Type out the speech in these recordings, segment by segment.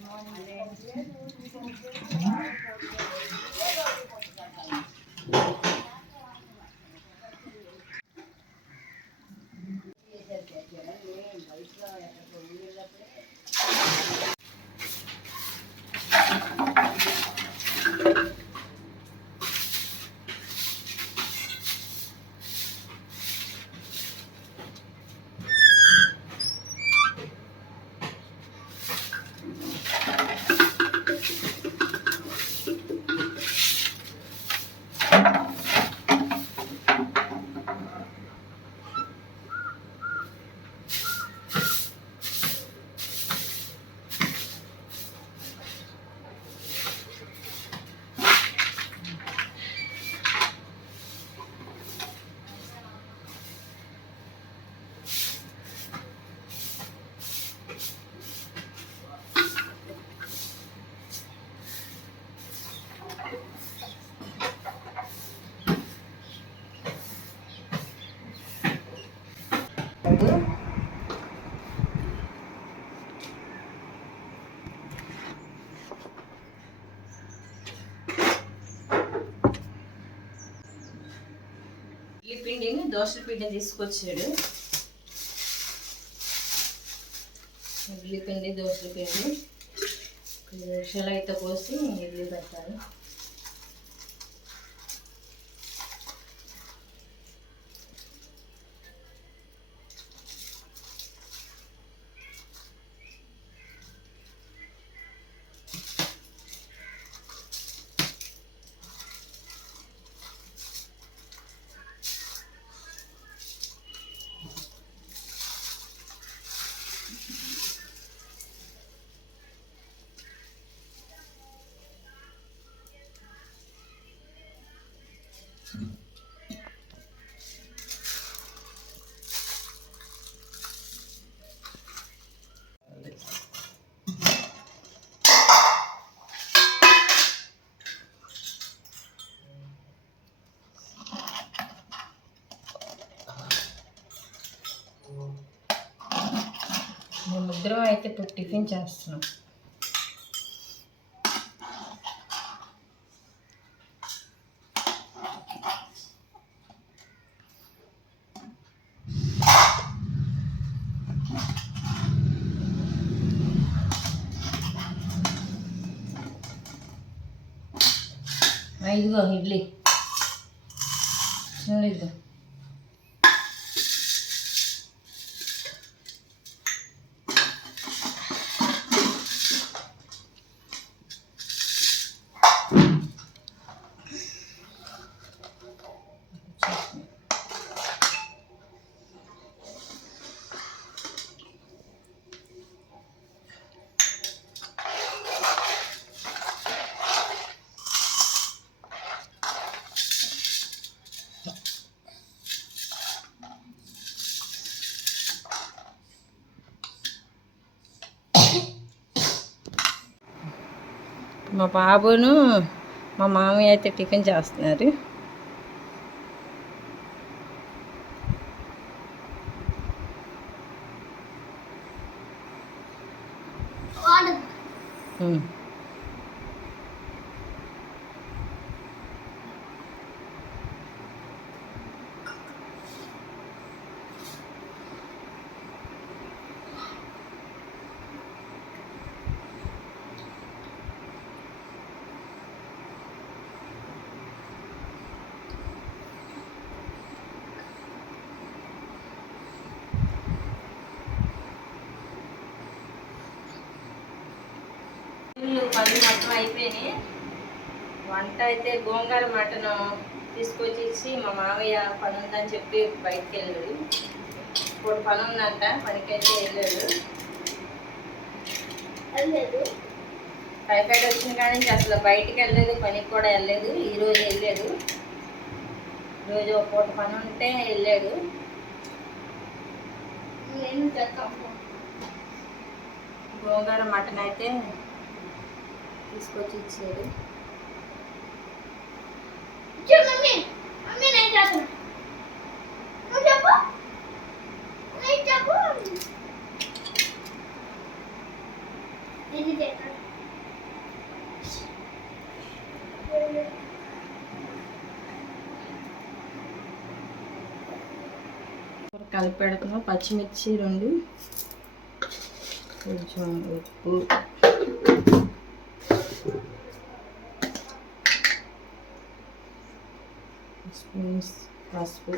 Thank you. ఈ పిండిని దోశ పిండి తీసుకొచ్చాడు. ఇడ్లీ పిండి దోశ పిండి. కొద్ది నిమిషాలు అయితే పోసి ఇడ్లీ పెట్టాలి. మేము ముగ్గురం అయితే ఇప్పుడు టిఫిన్ చేస్తున్నాం. ఆ, ఇదిగో ఇడ్లీ చిన్న ఇదిగో మా బాబును మా మామయ్య అయితే టిఫిన్ చేస్తున్నారు ఉమ్. పది మొత్తం అయిపోయినాయి. వంట అయితే గోంగూర మటన్ తీసుకొచ్చి ఇచ్చి మా మామయ్య పని ఉందని చెప్పి బయటికి వెళ్ళాడు ఇప్పుడు పని ఉందంట పనికైతే వెళ్ళాడు. టైఫాయిడ్ వచ్చిన కాడి నుంచి అసలు బయటికి వెళ్ళలేదు పనికి కూడా వెళ్ళలేదు. ఈ రోజు వెళ్ళాడు. రోజు ఒక పూట పని ఉంటే వెళ్ళాడు గోంగూర మటన్ అయితే తీసుకొచ్చి ఇచ్చాడు. కలిపి పెడుతున్నాం పచ్చిమిర్చి రెండు. కొంచెం ఉప్పు. స్పూన్స్ పసుపు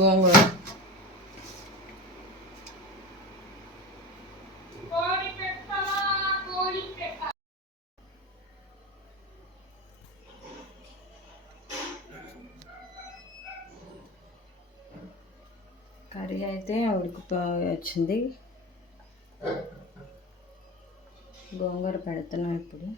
గోంగూర కర్రీ అయితే ఉడికిపో వచ్చింది గోంగూర పెడుతున్నాం ఇప్పుడు.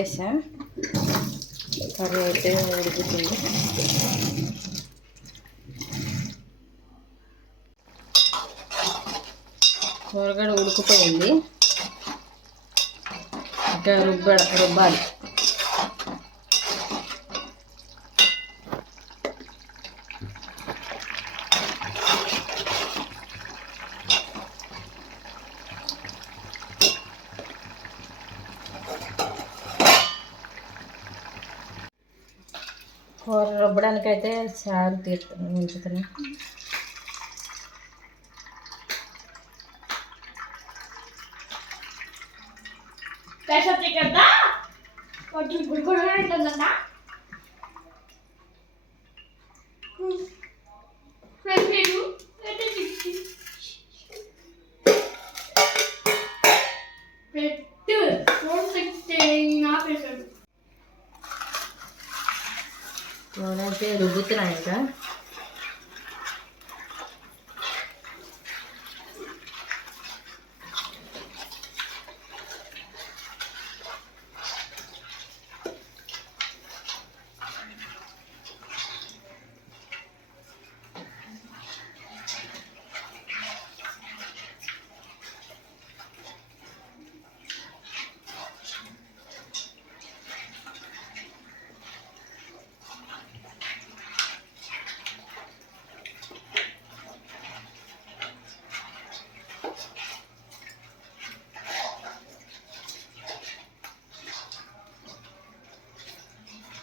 గోంగూర పెట్టేసా కర్రీ అయితే ఉడుకుతుంది కూరగాడ ఉడికిపోయింది ఇంకా రుబ్బ రుబ్బాలి దొబ్బడానికైతే చాలు తీరుతున్నాను ఉంచుతున్నాను ఫ్రెండ్ నేను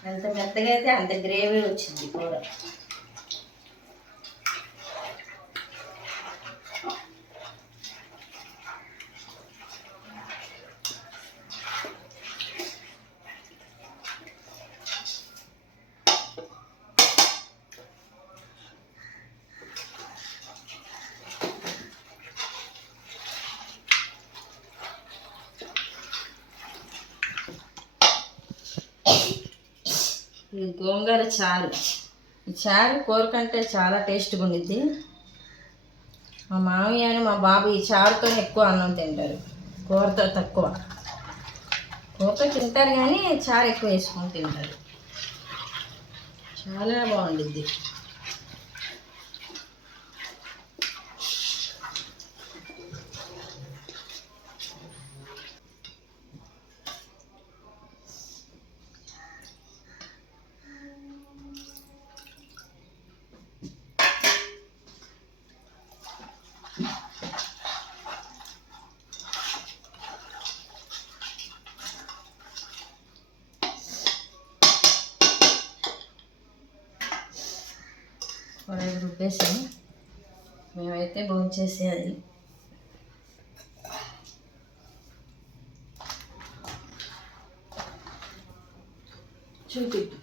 ఎంత మెత్తగా అయితే అంత గ్రేవీ వచ్చింది కూర. గోంగూర చారు. ఈ చారు కూర కంటే చాలా టేస్ట్గా ఉండిద్ది. మా మామయ్య అని మా బాబు ఈ చారుతో ఎక్కువ అన్నం తింటారు. కూరతో తక్కువ. కూరతో తింటారు కానీ చారు ఎక్కువ వేసుకొని తింటారు. చాలా బాగుండిద్ది. రుబ్బేసి మేమైతే భోంచేసేయాలి చూపిద్దు.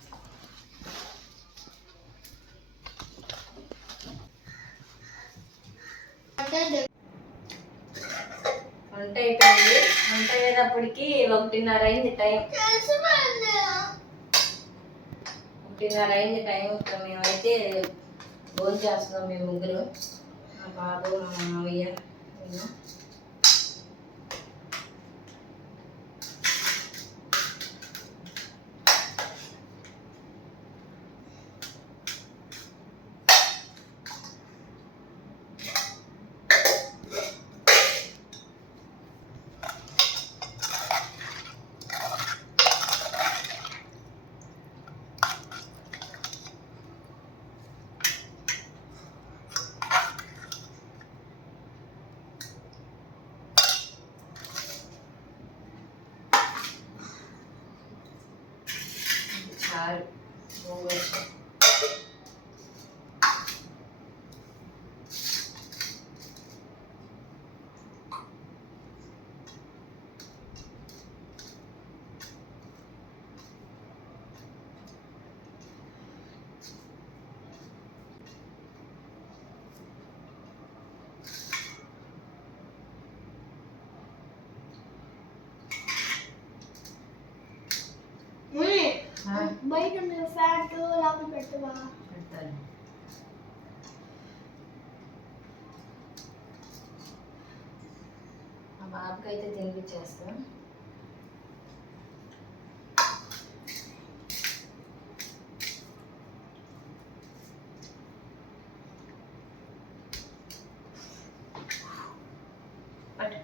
వంట అయిపోయింది. వంట అయ్యేటప్పటికి ఒకటిన్నర అయింది టైం. ఒకటిన్నర అయింది టైం. మేమైతే భోజనం చేస్తున్నాం మేము ముగ్గురు మా బాబు మా మామయ్య నేను చారు గోంగూర చారు. ఆ, బయట ఫ్యాట్ లోపల పెట్టవా పెడతాను. మా బాబుకి అయితే తినిపించేస్తాం పట్టు.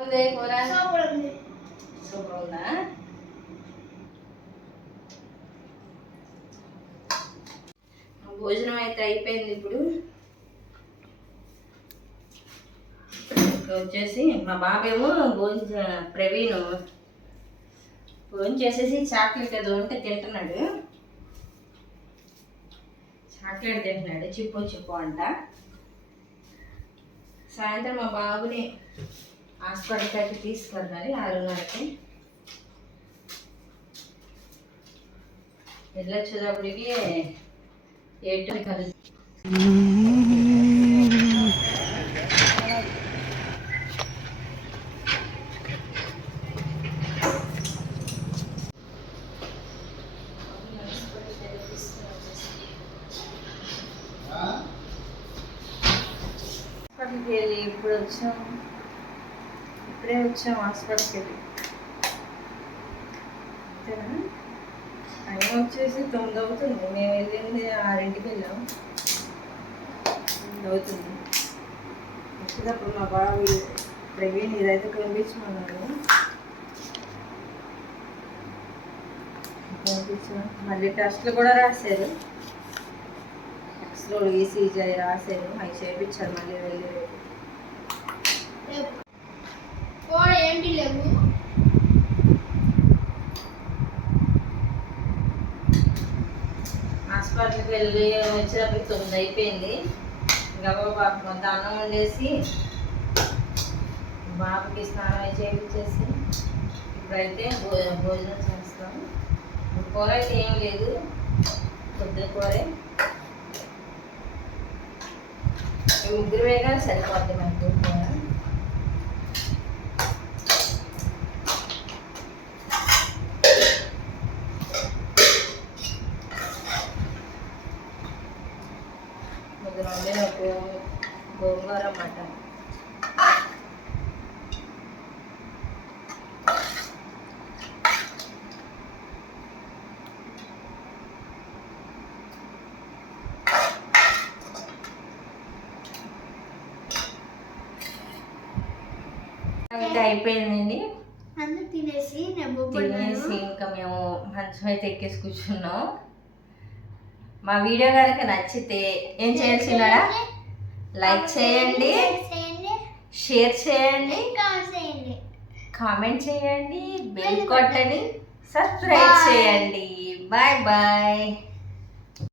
ఉంది. కూర సూపర్ ఉంది సూపర్ ఉందా భోజనం అయితే అయిపోయింది ఇప్పుడు. వచ్చేసి మా బాబేమో భోజన ప్రవీణ్ భోజనం చేసేసి చాక్లెట్ ఏదో ఉంటే తింటున్నాడు. చాక్లెట్ తింటున్నాడు చిప్పు చిప్పు అంట. సాయంత్రం మా బాబుని హాస్పిటల్కి అయితే తీసుకెళ్ళాలి ఆరున్నరకి. వెళ్ళొచ్చేటప్పటికి ఎటు కలిసి హాస్పిటల్కి వెళ్ళి ఇప్పుడు వచ్చాం. ఇప్పుడే వచ్చాం హాస్పిటల్కి వెళ్ళి అంతేనా టైం వచ్చేసి తొమ్మిది అవుతుంది. మేము వెళ్ళింది ఆరింటికి వెళ్ళాం. తొమ్మిది అవుతుంది. వచ్చేటప్పుడు మా బాబు ప్రవీణ్ ఇదైతే కనిపించమన్నాడు. కనిపించాం మళ్ళీ టెస్ట్లు కూడా రాశారు. ఎక్స్రోలు ఈసీజీ రాశారు. అవి చేయించారు మళ్ళీ వెళ్ళి రేపు రేపు కూడా ఏంటి లేవు వెళ్ళి వచ్చినప్పుడు తొమ్మిది అయిపోయింది. ఇంకా బాబు కొంత అన్నం వండేసి బాబుకి స్నానం చేయించేసి ఇప్పుడైతే భో భోజనం చేస్తాం. కూర అయితే ఏం లేదు. పొద్దున కూరే. ఈ ముగ్గురు సరిపోద్ది మనకు కూర ముగ్గురు వండిన గో- గోంగూర మటన్ ఇంకా అయిపోయిందండి. తినేసి తినేసి ఇంకా మేము మంచం అయితే ఎక్కేసి కూర్చున్నాం. మా వీడియో కనుక నచ్చితే ఏం చేయాల్సినాడా లైక్ చేయండి. షేర్ చేయండి. కామెంట్ చేయండి. కామెంట్ చేయండి. బెల్ కొట్టని సబ్స్క్రైబ్ చేయండి. Bye bye.